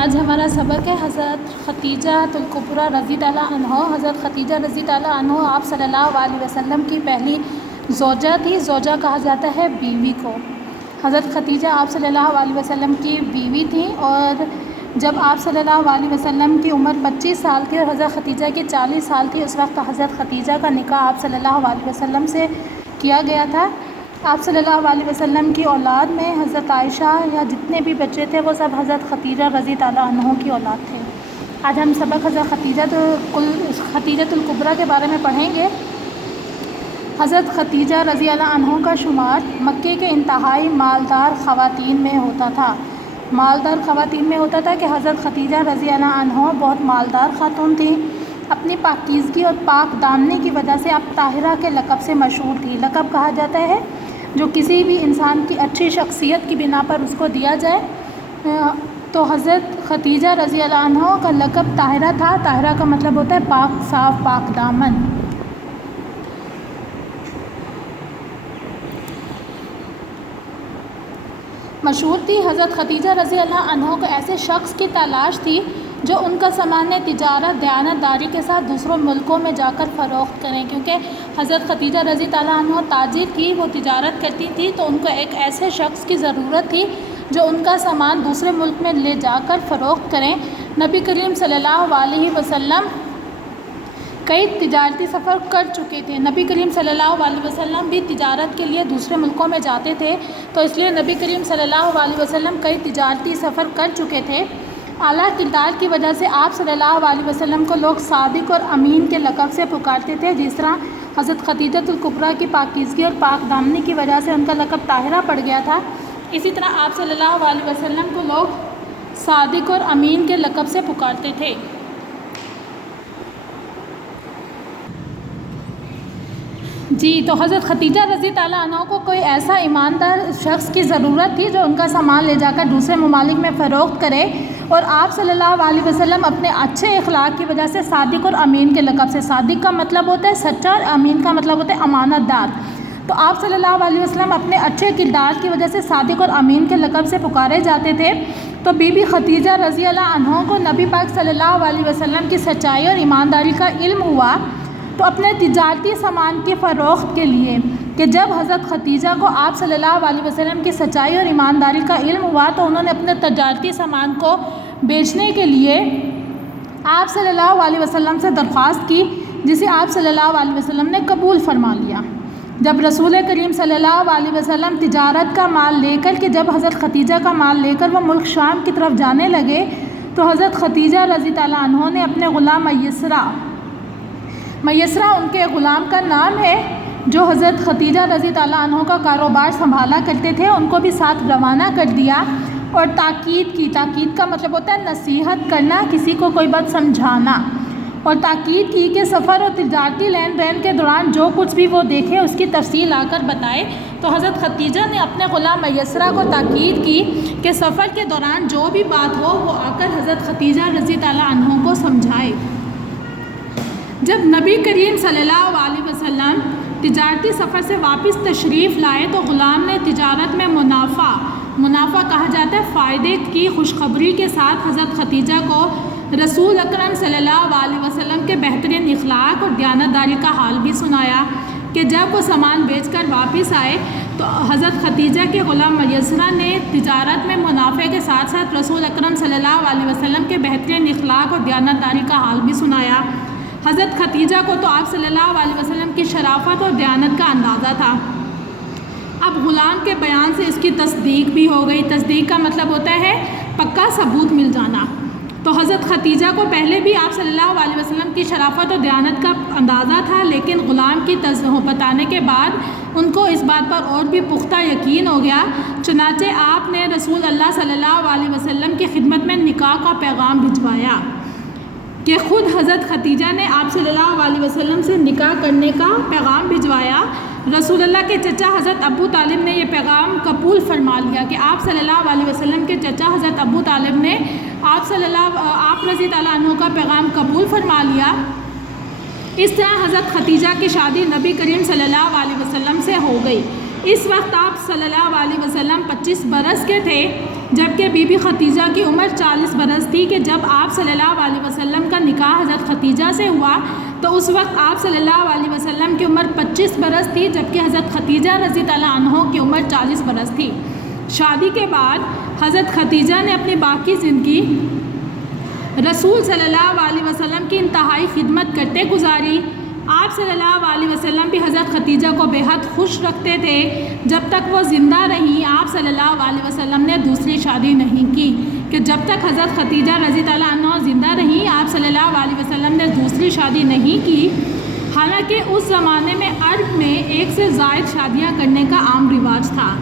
آج ہمارا سبق ہے حضرت خدیجہ الکبریٰ رضی اللہ عنہا۔ حضرت خدیجہ رضی اللہ عنہا آپ صلی اللہ علیہ وسلم کی پہلی زوجہ تھی۔ زوجہ کہا جاتا ہے بیوی کو۔ حضرت خدیجہ آپ صلی اللہ علیہ وسلم کی بیوی تھیں، اور جب آپ صلی اللہ علیہ وسلم کی عمر 25 سال تھی اور حضرت خدیجہ کی 40 سال تھی، اس وقت حضرت خدیجہ کا نکاح آپ صلی اللہ علیہ وسلم سے کیا گیا تھا۔ آپ صلی اللہ علیہ وسلم کی اولاد میں حضرت عائشہ یا جتنے بھی بچے تھے وہ سب حضرت خدیجہ رضی اللہ عنہ کی اولاد تھے۔ آج ہم سبق حضرت خدیجہ الکبریٰ کے بارے میں پڑھیں گے۔ حضرت خدیجہ رضی اللہ عنہ کا شمار مکے کے انتہائی مالدار خواتین میں ہوتا تھا۔ مالدار خواتین میں ہوتا تھا کہ حضرت خدیجہ رضی اللہ عنہ بہت مالدار خاتون تھیں۔ اپنی پاکیزگی اور پاک دامنی کی وجہ سے آپ طاہرہ کے لقب سے مشہور تھی۔ لقب کہا جاتا ہے جو کسی بھی انسان کی اچھی شخصیت کی بنا پر اس کو دیا جائے، تو حضرت خدیجہ رضی اللہ عنہ کا لقب طاہرہ تھا۔ طاہرہ کا مطلب ہوتا ہے پاک، صاف، پاک دامن۔ مشہور تھی۔ حضرت خدیجہ رضی اللہ عنہ کو ایسے شخص کی تلاش تھی جو ان کا سامان تجارت دیانت داری کے ساتھ دوسروں ملکوں میں جا کر فروخت کریں، کیونکہ حضرت خدیجہ رضی اللہ عنہ تاجر تھی، وہ تجارت کرتی تھی، تو ان کو ایک ایسے شخص کی ضرورت تھی جو ان کا سامان دوسرے ملک میں لے جا کر فروخت کریں۔ نبی کریم صلی اللہ علیہ وسلم کئی تجارتی سفر کر چکے تھے۔ نبی کریم صلی اللہ علیہ وسلم بھی تجارت کے لیے دوسرے ملکوں میں جاتے تھے، تو اس لیے نبی کریم صلی اللہ علیہ وسلم کئی تجارتی سفر کر چکے تھے۔ اعلیٰ کردار کی وجہ سے آپ صلی اللہ علیہ وسلم کو لوگ صادق اور امین کے لقب سے پکارتے تھے۔ جس طرح حضرت خدیجہ الکبریٰ کی پاکیزگی اور پاک دامنی کی وجہ سے ان کا لقب طاہرہ پڑ گیا تھا، اسی طرح آپ صلی اللہ علیہ وسلم کو لوگ صادق اور امین کے لقب سے پکارتے تھے۔ جی، تو حضرت خدیجہ رضی اللہ عنہ کو کوئی ایسا ایماندار شخص کی ضرورت تھی جو ان کا سامان لے جا کر دوسرے ممالک میں فروخت کرے، اور آپ صلی اللہ علیہ وسلم اپنے اچھے اخلاق کی وجہ سے صادق اور امین کے لقب سے، صادق کا مطلب ہوتا ہے سچا اور امین کا مطلب ہوتا ہے امانت دار، تو آپ صلی اللہ علیہ وسلم اپنے اچھے کردار کی وجہ سے صادق اور امین کے لقب سے پکارے جاتے تھے۔ تو بی بی خدیجہ رضی اللہ عنہ کو نبی پاک صلی اللہ علیہ وسلم کی سچائی اور ایمانداری کا علم ہوا، تو اپنے تجارتی سامان کی فروخت کے لیے کہ جب حضرت خدیجہ کو آپ صلی اللہ علیہ وسلم کی سچائی اور ایمانداری کا علم ہوا، تو انہوں نے اپنے تجارتی سامان کو بیچنے کے لیے آپ صلی اللہ علیہ وسلم سے درخواست کی، جسے آپ صلی اللہ علیہ وسلم نے قبول فرما لیا۔ جب رسول کریم صلی اللہ علیہ وسلم تجارت کا مال لے کر جب حضرت خدیجہ کا مال لے کر وہ ملک شام کی طرف جانے لگے، تو حضرت خدیجہ رضی اللہ عنہ نے اپنے غلام میسرہ ان کے غلام کا نام ہے، جو حضرت خدیجہ رضی اللہ عنہ کا کاروبار سنبھالا کرتے تھے، ان کو بھی ساتھ روانہ کر دیا اور تاکید کی۔ تاکید کا مطلب ہوتا ہے نصیحت کرنا، کسی کو کوئی بات سمجھانا، اور تاکید کی کہ سفر اور تجارتی لین دین کے دوران جو کچھ بھی وہ دیکھے اس کی تفصیل آ کر بتائے۔ تو حضرت خدیجہ نے اپنے غلام میسرہ کو تاکید کی کہ سفر کے دوران جو بھی بات ہو وہ آ کر حضرت خدیجہ رضی اللہ عنہ کو سمجھائے۔ جب نبی کریم صلی اللہ علیہ وسلم تجارتی سفر سے واپس تشریف لائے، تو غلام نے تجارت میں منافع کہا جاتا ہے فائدے کی خوشخبری کے ساتھ حضرت خدیجہ کو رسول اکرم صلی اللہ علیہ وسلم کے بہترین اخلاق اور دیانتداری کا حال بھی سنایا کہ جب وہ سامان بیچ کر واپس آئے، تو حضرت خدیجہ کے غلام میسرہ نے تجارت میں منافع کے ساتھ ساتھ رسول اکرم صلی اللہ علیہ وسلم کے بہترین اخلاق اور دیانتداری کا حال بھی سنایا۔ حضرت خدیجہ کو تو آپ صلی اللہ علیہ وسلم کی شرافت اور دیانت کا اندازہ تھا۔ اب غلام کے بیان سے اس کی تصدیق بھی ہو گئی۔ تصدیق کا مطلب ہوتا ہے پکا ثبوت مل جانا۔ تو حضرت خدیجہ کو پہلے بھی آپ صلی اللہ علیہ وسلم کی شرافت اور دیانت کا اندازہ تھا، لیکن غلام کی بتانے کے بعد ان کو اس بات پر اور بھی پختہ یقین ہو گیا۔ چنانچہ آپ نے رسول اللہ صلی اللہ علیہ وسلم کی خدمت میں نکاح کا پیغام بھجوایا کہ خود حضرت خدیجہ نے آپ صلی اللہ علیہ وسلم سے نکاح کرنے کا پیغام بھجوایا۔ رسول اللہ کے چچا حضرت ابو طالب نے یہ پیغام قبول فرما لیا کہ آپ صلی اللہ علیہ وسلم کے چچا حضرت ابو طالب نے آپ رضی اللہ عنہ کا پیغام قبول فرما لیا۔ اس طرح حضرت خدیجہ کی شادی نبی کریم صلی اللہ علیہ وسلم سے ہو گئی۔ اس وقت آپ صلی اللہ علیہ وسلم 25 برس کے تھے۔ جبکہ بی بی خدیجہ کی عمر 40 برس تھی کہ جب آپ صلی اللہ علیہ وسلم کا نکاح حضرت خدیجہ سے ہوا تو اس وقت آپ صلی اللہ علیہ وسلم کی عمر 25 برس تھی، جبکہ حضرت خدیجہ رضی اللہ عنہ کی عمر 40 برس تھی۔ شادی کے بعد حضرت خدیجہ نے اپنی باقی زندگی رسول صلی اللہ علیہ وسلم کی انتہائی خدمت کرتے گزاری۔ آپ صلی اللہ علیہ وسلم بھی حضرت خدیجہ کو بے حد خوش رکھتے تھے۔ جب تک وہ زندہ رہیں آپ صلی اللہ علیہ وسلم نے دوسری شادی نہیں کی، کہ جب تک حضرت خدیجہ رضی اللہ عنہ زندہ رہیں آپ صلی اللہ علیہ وسلم نے دوسری شادی نہیں کی۔ حالانکہ اس زمانے میں عرب میں ایک سے زائد شادیاں کرنے کا عام رواج تھا۔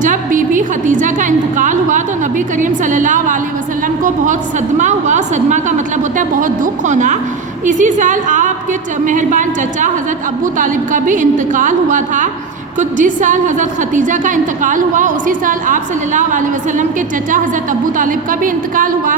جب بی بی خدیجہ کا انتقال ہوا تو نبی کریم صلی اللہ علیہ وسلم کو بہت صدمہ ہوا۔ صدمہ کا مطلب ہوتا ہے بہت دکھ ہونا۔ اسی سال آپ کے مہربان چچا حضرت ابو طالب کا بھی انتقال ہوا تھا۔ جس سال حضرت خدیجہ کا انتقال ہوا اسی سال آپ صلی اللہ علیہ وسلم کے چچا حضرت ابو طالب کا بھی انتقال ہوا،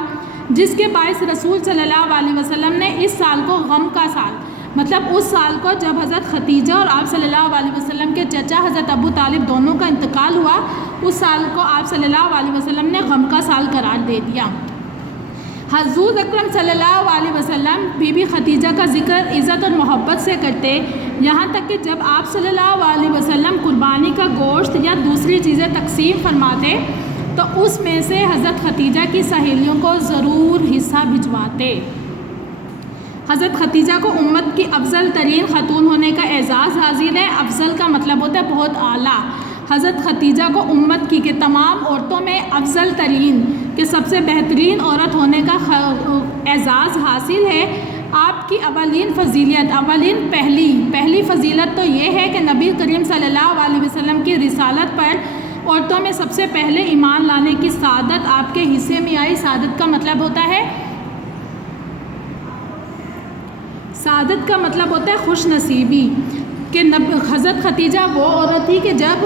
جس کے باعث رسول صلی اللہ علیہ وسلم نے اس سال کو غم کا سال، مطلب اس سال کو جب حضرت خدیجہ اور آپ صلی اللہ علیہ وسلم کے چچا حضرت ابو طالب دونوں کا انتقال ہوا، اس سال کو آپ صلی اللہ علیہ وسلم نے غم کا سال قرار دے دیا۔ حضور اکرم صلی اللہ علیہ وسلم بی بی خدیجہ کا ذکر عزت اور محبت سے کرتے، یہاں تک کہ جب آپ صلی اللہ علیہ وسلم قربانی کا گوشت یا دوسری چیزیں تقسیم فرماتے تو اس میں سے حضرت خدیجہ کی سہیلیوں کو ضرور حصہ بھجواتے۔ حضرت خدیجہ کو امت کی افضل ترین خاتون ہونے کا اعزاز حاصل ہے۔ افضل کا مطلب ہوتا ہے بہت اعلیٰ۔ حضرت خدیجہ کو امت کی کہ تمام عورتوں میں افضل ترین کہ سب سے بہترین عورت ہونے کا اعزاز حاصل ہے۔ آپ کی اولین فضیلت، پہلی فضیلت تو یہ ہے کہ نبی کریم صلی اللہ علیہ وسلم کی رسالت پر عورتوں میں سب سے پہلے ایمان لانے کی سعادت آپ کے حصے میں آئی۔ سعادت کا مطلب ہوتا ہے خوش نصیبی، کہ حضرت خدیجہ وہ عورت تھی کہ جب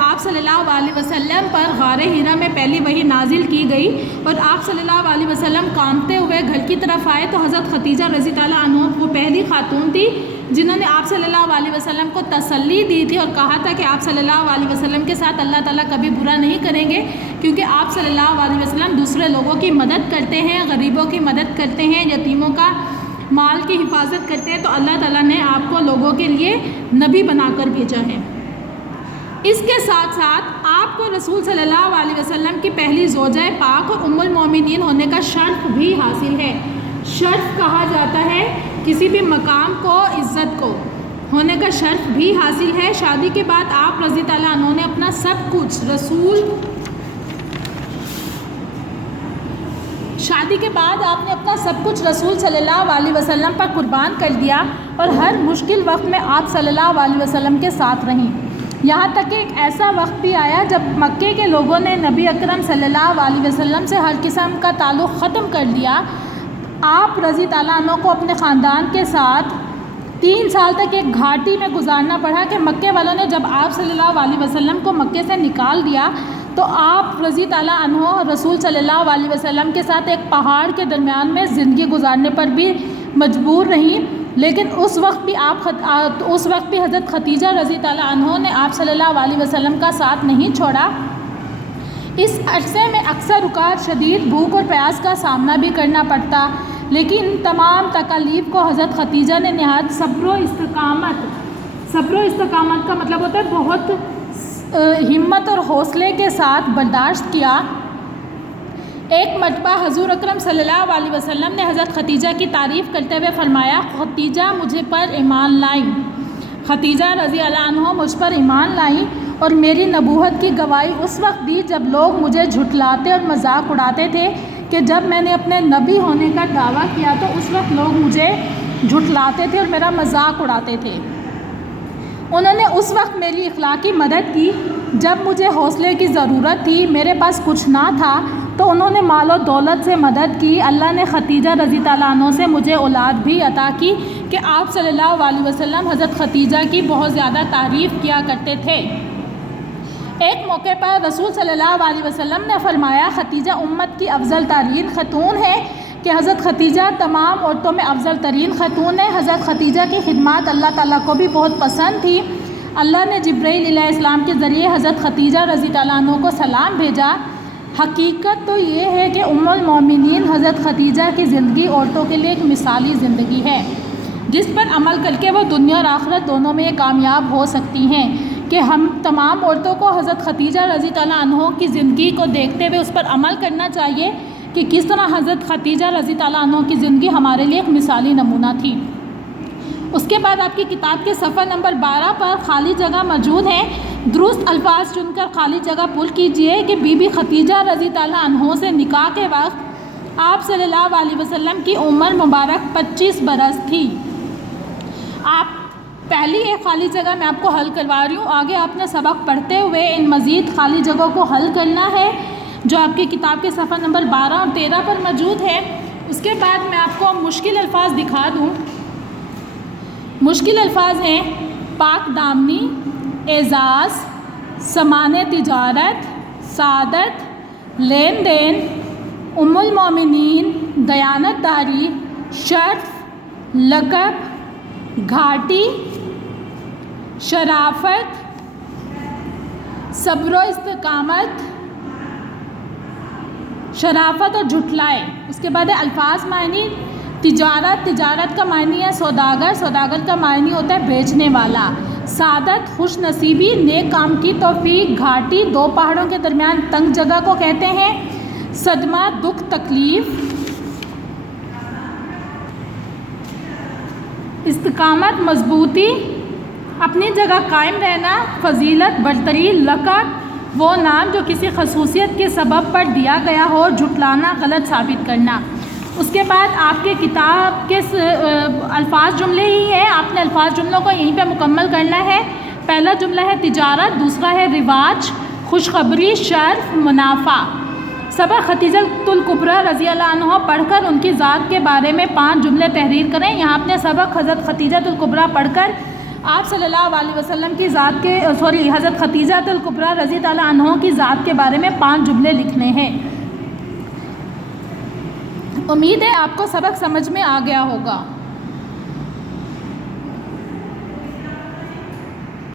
آپ صلی اللہ علیہ وسلم پر غار حرا میں پہلی وحی نازل کی گئی اور آپ صلی اللہ علیہ وسلم کانپتے ہوئے گھر کی طرف آئے تو حضرت خدیجہ رضی اللہ عنہ وہ پہلی خاتون تھی جنہوں نے آپ صلی اللہ علیہ وسلم کو تسلی دی تھی اور کہا تھا کہ آپ صلی اللہ علیہ وسلم کے ساتھ اللہ تعالیٰ کبھی برا نہیں کریں گے، کیونکہ آپ صلی اللہ علیہ وسلم دوسرے لوگوں کی مدد کرتے ہیں، غریبوں کی مدد کرتے ہیں، یتیموں کا مال کی حفاظت کرتے ہیں، تو اللہ تعالیٰ نے آپ کو لوگوں کے لیے نبی بنا کر بھیجا ہے۔ اس کے ساتھ ساتھ آپ کو رسول صلی اللہ علیہ وسلم کی پہلی زوجہ پاک اور ام المومنین ہونے کا شرف بھی حاصل ہے۔ شرف کہا جاتا ہے کسی بھی مقام کو، عزت کو ہونے کا شرف بھی حاصل ہے۔ شادی کے بعد آپ رضی اللہ عنہ نے اپنا سب کچھ رسول صلی اللہ علیہ وسلم پر قربان کر دیا اور ہر مشکل وقت میں آپ صلی اللہ علیہ وسلم کے ساتھ رہیں، یہاں تک کہ ایک ایسا وقت بھی آیا جب مکے کے لوگوں نے نبی اکرم صلی اللہ علیہ وسلم سے ہر قسم کا تعلق ختم کر دیا۔ آپ رضی اللہ عنہ کو اپنے خاندان کے ساتھ 3 سال تک ایک گھاٹی میں گزارنا پڑا کہ مکے والوں نے جب آپ صلی اللہ علیہ وسلم کو مکے سے نکال دیا تو آپ رضی اللہ عنہ رسول صلی اللہ علیہ وسلم کے ساتھ ایک پہاڑ کے درمیان میں زندگی گزارنے پر بھی مجبور رہیں، لیکن اس وقت بھی حضرت خدیجہ رضی اللہ عنہ نے آپ صلی اللہ علیہ وسلم کا ساتھ نہیں چھوڑا۔ اس عرصے میں اکثر اوقات شدید بھوک اور پیاس کا سامنا بھی کرنا پڑتا، لیکن تمام تکالیف کو حضرت خدیجہ نے نہایت صبر و استقامت کا مطلب ہوتا ہے بہت ہمت اور حوصلے کے ساتھ برداشت کیا۔ ایک مرتبہ حضور اکرم صلی اللہ علیہ وسلم نے حضرت خدیجہ کی تعریف کرتے ہوئے فرمایا، خدیجہ مجھے پر ایمان لائیں، خدیجہ رضی اللہ عنہ مجھ پر ایمان لائیں اور میری نبوت کی گواہی اس وقت دی جب لوگ مجھے جھٹلاتے اور مذاق اڑاتے تھے، کہ جب میں نے اپنے نبی ہونے کا دعویٰ کیا تو اس وقت لوگ مجھے جھٹلاتے تھے اور میرا مذاق اڑاتے تھے۔ انہوں نے اس وقت میری اخلاقی مدد کی جب مجھے حوصلے کی ضرورت تھی، میرے پاس کچھ نہ تھا تو انہوں نے مال و دولت سے مدد کی۔ اللہ نے خدیجہ رضی اللہ عنہ سے مجھے اولاد بھی عطا کی کہ آپ صلی اللہ علیہ وسلم حضرت خدیجہ کی بہت زیادہ تعریف کیا کرتے تھے۔ ایک موقع پر رسول صلی اللہ علیہ وسلم نے فرمایا، خدیجہ امت کی افضل ترین خاتون ہے، کہ حضرت خدیجہ تمام عورتوں میں افضل ترین خاتون ہے۔ حضرت خدیجہ کی خدمات اللہ تعالیٰ کو بھی بہت پسند تھی۔ اللہ نے جبرائیل علیہ السلام کے ذریعے حضرت خدیجہ رضی اللہ عنہ کو سلام بھیجا۔ حقیقت تو یہ ہے کہ ام المومنین حضرت خدیجہ کی زندگی عورتوں کے لیے ایک مثالی زندگی ہے، جس پر عمل کر کے وہ دنیا اور آخرت دونوں میں کامیاب ہو سکتی ہیں، کہ ہم تمام عورتوں کو حضرت خدیجہ رضی اللہ عنہ کی زندگی کو دیکھتے ہوئے اس پر عمل کرنا چاہیے کہ کس طرح حضرت خدیجہ رضی اللہ عنہ کی زندگی ہمارے لیے ایک مثالی نمونہ تھی۔ اس کے بعد آپ کی کتاب کے صفحہ نمبر 12 پر خالی جگہ موجود ہے، درست الفاظ چن کر خالی جگہ پر کیجئے کہ بی بی خدیجہ رضی اللہ عنہ سے نکاح کے وقت آپ صلی اللہ علیہ وسلم کی عمر مبارک 25 برس تھی۔ آپ پہلی ایک خالی جگہ میں آپ کو حل کروا رہی ہوں، آگے آپ نے سبق پڑھتے ہوئے ان مزید خالی جگہوں کو حل کرنا ہے جو آپ کی کتاب کے صفحہ نمبر 12 اور 13 پر موجود ہے۔ اس کے بعد میں آپ کو مشکل الفاظ دکھا دوں۔ مشکل الفاظ ہیں پاک دامنی، اعزاز، سامان تجارت، سعادت، لین دین، ام المومنین، دیانت داری، شرف، لقب، گھاٹی، شرافت، صبر و استقامت، شرافت اور جھٹلائے۔ اس کے بعد الفاظ معنی، تجارت، تجارت کا معنی ہے سوداگر، سوداگر کا معنی ہوتا ہے بیچنے والا، سعادت خوش نصیبی، نیک کام کی توفیق، گھاٹی دو پہاڑوں کے درمیان تنگ جگہ کو کہتے ہیں، صدمہ دکھ تکلیف، استقامت مضبوطی، اپنی جگہ قائم رہنا، فضیلت برتری، لقب وہ نام جو کسی خصوصیت کے سبب پر دیا گیا ہو، جھٹلانا غلط ثابت کرنا۔ اس کے بعد آپ کے کتاب کے الفاظ جملے ہی ہیں، آپ نے الفاظ جملوں کو یہیں پہ مکمل کرنا ہے۔ پہلا جملہ ہے تجارت، دوسرا ہے رواج، خوشخبری، شرف، منافع۔ سبق خدیجہ الکبریٰ رضی اللہ عنہ پڑھ کر ان کی ذات کے بارے میں 5 جملے تحریر کریں۔ یہاں آپ نے سبق حضرت خدیجہ الکبریٰ پڑھ کر آپ صلی اللہ علیہ وسلم کی ذات کے حضرت خدیجہ الکبریٰ رضی اللہ عنہ کی ذات کے بارے میں 5 جملے لکھنے ہیں۔ امید ہے آپ کو سبق سمجھ میں آ گیا ہوگا۔